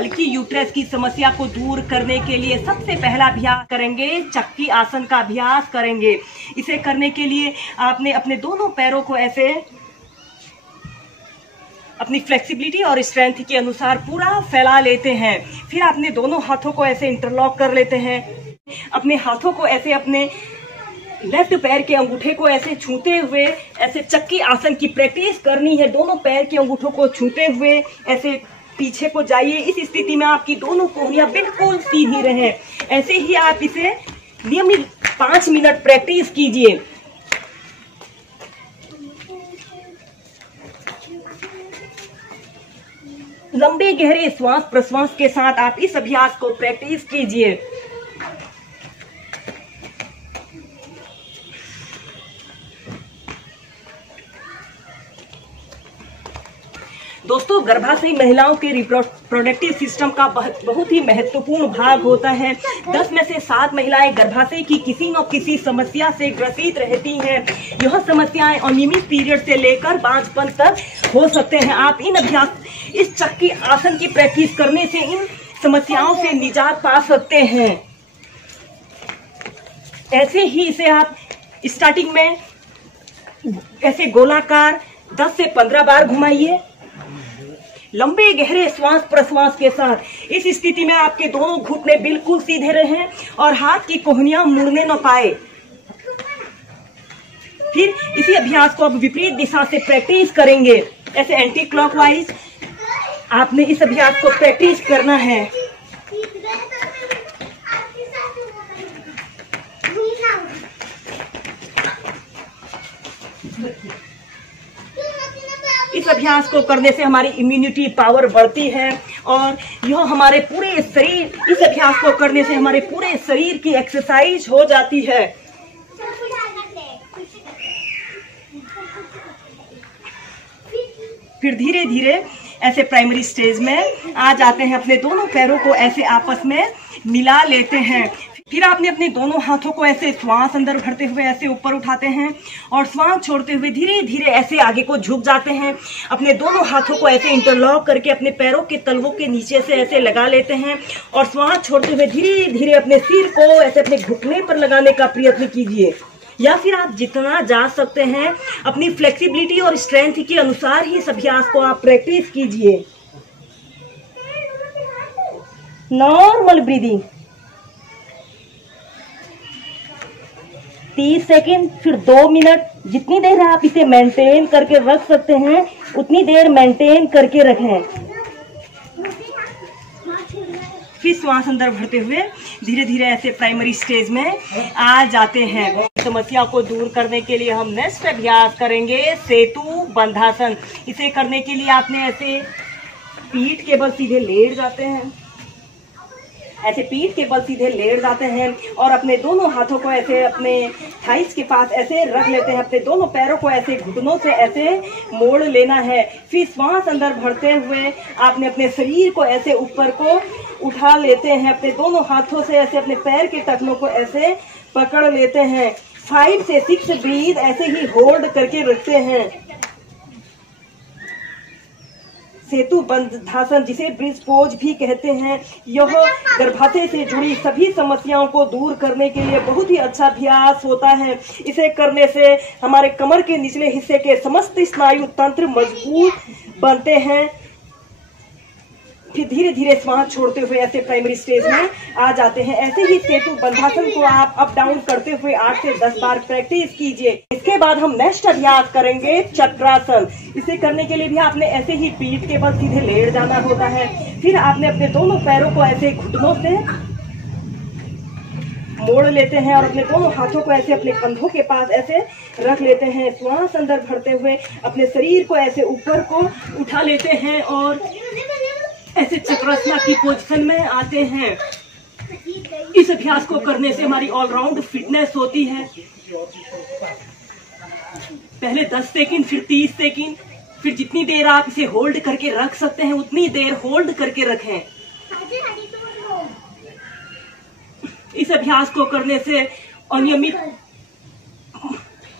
हल्की यूट्रस की समस्या को दूर करने के लिए सबसे पहला अभ्यास करेंगे, चक्की आसन का अभ्यास करेंगे। इसे करने के लिए आपने अपने दोनों पैरों को ऐसे अपनी फ्लेक्सिबिलिटी और स्ट्रेंथ के अनुसार पूरा फैला लेते हैं। फिर आपने दोनों हाथों को ऐसे इंटरलॉक कर लेते हैं। अपने हाथों को ऐसे अपने लेफ्ट पैर के अंगूठे को ऐसे छूते हुए ऐसे चक्की आसन की प्रैक्टिस करनी है। दोनों पैर के अंगूठों को छूते हुए ऐसे पीछे को जाइए। इस स्थिति में आपकी दोनों कोहनियां बिल्कुल सीधी रहें। ऐसे ही आप इसे नियमित 5 मिनट प्रैक्टिस कीजिए। लंबे गहरे श्वास प्रश्वास के साथ आप इस अभ्यास को प्रैक्टिस कीजिए। दोस्तों, गर्भाशयी महिलाओं के रिप्रोडक्टिव सिस्टम का बहुत ही महत्वपूर्ण भाग होता है। 10 में से 7 महिलाएं गर्भाशय की किसी न किसी समस्या से ग्रसित रहती हैं। यह समस्याएं अनियमित पीरियड से लेकर बांझपन तक हो सकते हैं। आप इस चक्की आसन की प्रैक्टिस करने से इन समस्याओं से निजात पा सकते हैं। ऐसे ही इसे आप स्टार्टिंग में ऐसे गोलाकार 10 से 15 बार घुमाइए, लंबे गहरे श्वास प्रश्वास के साथ। इस स्थिति में आपके दोनों घुटने बिल्कुल सीधे रहें और हाथ की कोहनियां मुड़ने न पाए। फिर इसी अभ्यास को अब विपरीत दिशा से प्रैक्टिस करेंगे। ऐसे एंटी क्लॉकवाइज आपने इस अभ्यास को प्रैक्टिस करना है। इस अभ्यास को करने से हमारी इम्यूनिटी पावर बढ़ती है और यह हमारे पूरे शरीर, इस अभ्यास को करने से हमारे पूरे शरीर की एक्सरसाइज हो जाती है। फिर धीरे धीरे ऐसे प्राइमरी स्टेज में आ जाते हैं। अपने दोनों पैरों को ऐसे आपस में मिला लेते हैं। फिर आपने अपने दोनों हाथों को ऐसे श्वास अंदर भरते हुए ऐसे ऊपर उठाते हैं और श्वास छोड़ते हुए धीरे धीरे ऐसे आगे को झुक जाते हैं। अपने दोनों हाथों को ऐसे इंटरलॉक करके अपने पैरों के तलवों के नीचे से ऐसे लगा लेते हैं और श्वास छोड़ते हुए धीरे धीरे अपने सिर को ऐसे अपने घुटने पर लगाने का प्रयत्न कीजिए। या फिर आप जितना जा सकते हैं अपनी फ्लेक्सिबिलिटी और स्ट्रेंथ के अनुसार ही इस अभ्यास को आप प्रैक्टिस कीजिए। नॉर्मल ब्रीदिंग 30 सेकेंड, फिर 2 मिनट। जितनी देर आप इसे मेंटेन करके रख सकते हैं उतनी देर मेंटेन करके रखें। फिर श्वास अंदर भरते हुए धीरे धीरे ऐसे प्राइमरी स्टेज में आ जाते हैं। समस्या को दूर करने के लिए हम नेक्स्ट अभ्यास करेंगे, सेतु बंधासन। इसे करने के लिए आपने ऐसे पीठ के बल सीधे लेट जाते हैं, ऐसे पीठ के बल सीधे लेट जाते हैं और अपने दोनों हाथों को ऐसे अपने थाइस के पास ऐसे रख लेते हैं। अपने दोनों पैरों को ऐसे घुटनों से ऐसे मोड़ लेना है। फिर श्वास अंदर भरते हुए आपने अपने शरीर को ऐसे ऊपर को उठा लेते हैं। अपने दोनों हाथों से ऐसे अपने पैर के टखनों को ऐसे पकड़ लेते हैं। 5 से 6 ब्रीथ ऐसे ही होल्ड करके रखते हैं। सेतु बंधासन, जिसे ब्रिज पोज भी कहते हैं, यह गर्भाशय से जुड़ी सभी समस्याओं को दूर करने के लिए बहुत ही अच्छा अभ्यास होता है। इसे करने से हमारे कमर के निचले हिस्से के समस्त स्नायु तंत्र मजबूत बनते हैं। फिर धीरे धीरे श्वास छोड़ते हुए ऐसे प्राइमरी स्टेज में आ जाते हैं। ऐसे ही सेतु बंधासन को आप अप डाउन करते हुए 8 से 10 बार प्रैक्टिस कीजिए। इसके बाद हम नेक्स्ट अभ्यास करेंगे, चक्रासन। इसे करने के लिए भी आपने ऐसे ही पीठ के बल सीधे लेट जाना होता है। फिर आपने अपने दोनों पैरों को ऐसे घुटनों से मोड़ लेते हैं और अपने दोनों हाथों को ऐसे अपने कंधों के पास ऐसे रख लेते हैं। श्वास अंदर भरते हुए अपने शरीर को ऐसे ऊपर को उठा लेते हैं और ऐसे चक्रासन की पोजीशन में आते हैं। इस अभ्यास को करने से हमारी ऑलराउंड फिटनेस होती है। पहले 10 सेकंड, फिर 30 सेकंड, फिर जितनी देर आप इसे होल्ड करके रख सकते हैं उतनी देर होल्ड करके रखें। इस अभ्यास को करने से अनियमित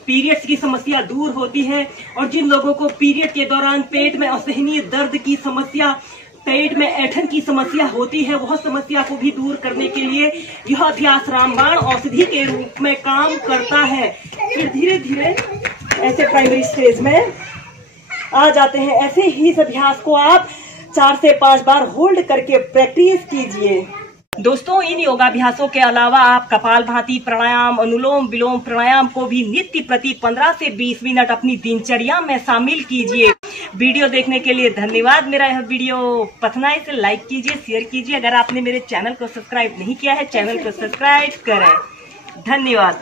पीरियड्स की समस्या दूर होती है और जिन लोगों को पीरियड के दौरान पेट में असहनीय दर्द की समस्या पेट में ऐंठन की समस्या होती है, वह समस्या को भी दूर करने के लिए यह अभ्यास रामबाण औषधि के रूप में काम करता है। फिर धीरे धीरे ऐसे प्राइमरी स्टेज में आ जाते हैं। ऐसे ही इस अभ्यास को आप 4 से 5 बार होल्ड करके प्रैक्टिस कीजिए। दोस्तों, इन योगाभ्यासों के अलावा आप कपालभाति प्राणायाम, अनुलोम विलोम प्राणायाम को भी नित्य प्रति 15 से 20 मिनट अपनी दिनचर्या में शामिल कीजिए। वीडियो देखने के लिए धन्यवाद। मेरा यह वीडियो पसंद आए इसे लाइक कीजिए, शेयर कीजिए। अगर आपने मेरे चैनल को सब्सक्राइब नहीं किया है, चैनल को सब्सक्राइब करें। धन्यवाद।